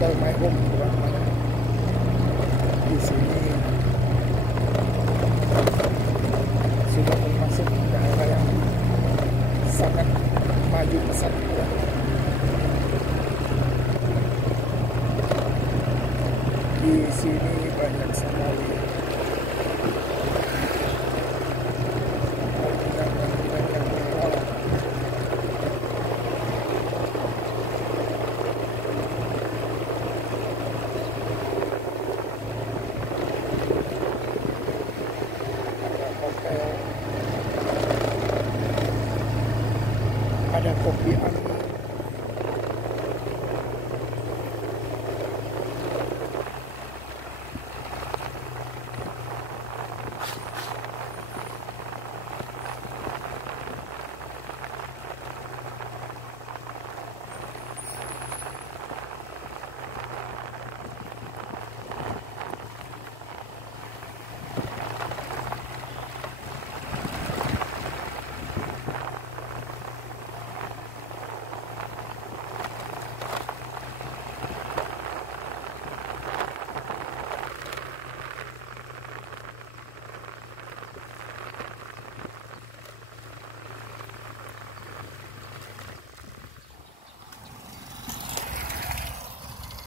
Hotel My Home namanya. Di sini sudah termasuk daerah yang sangat maju pesat ya. Di sini banyak sekali bangunan-bangunan yang mewah. Ada hotel, ada kopi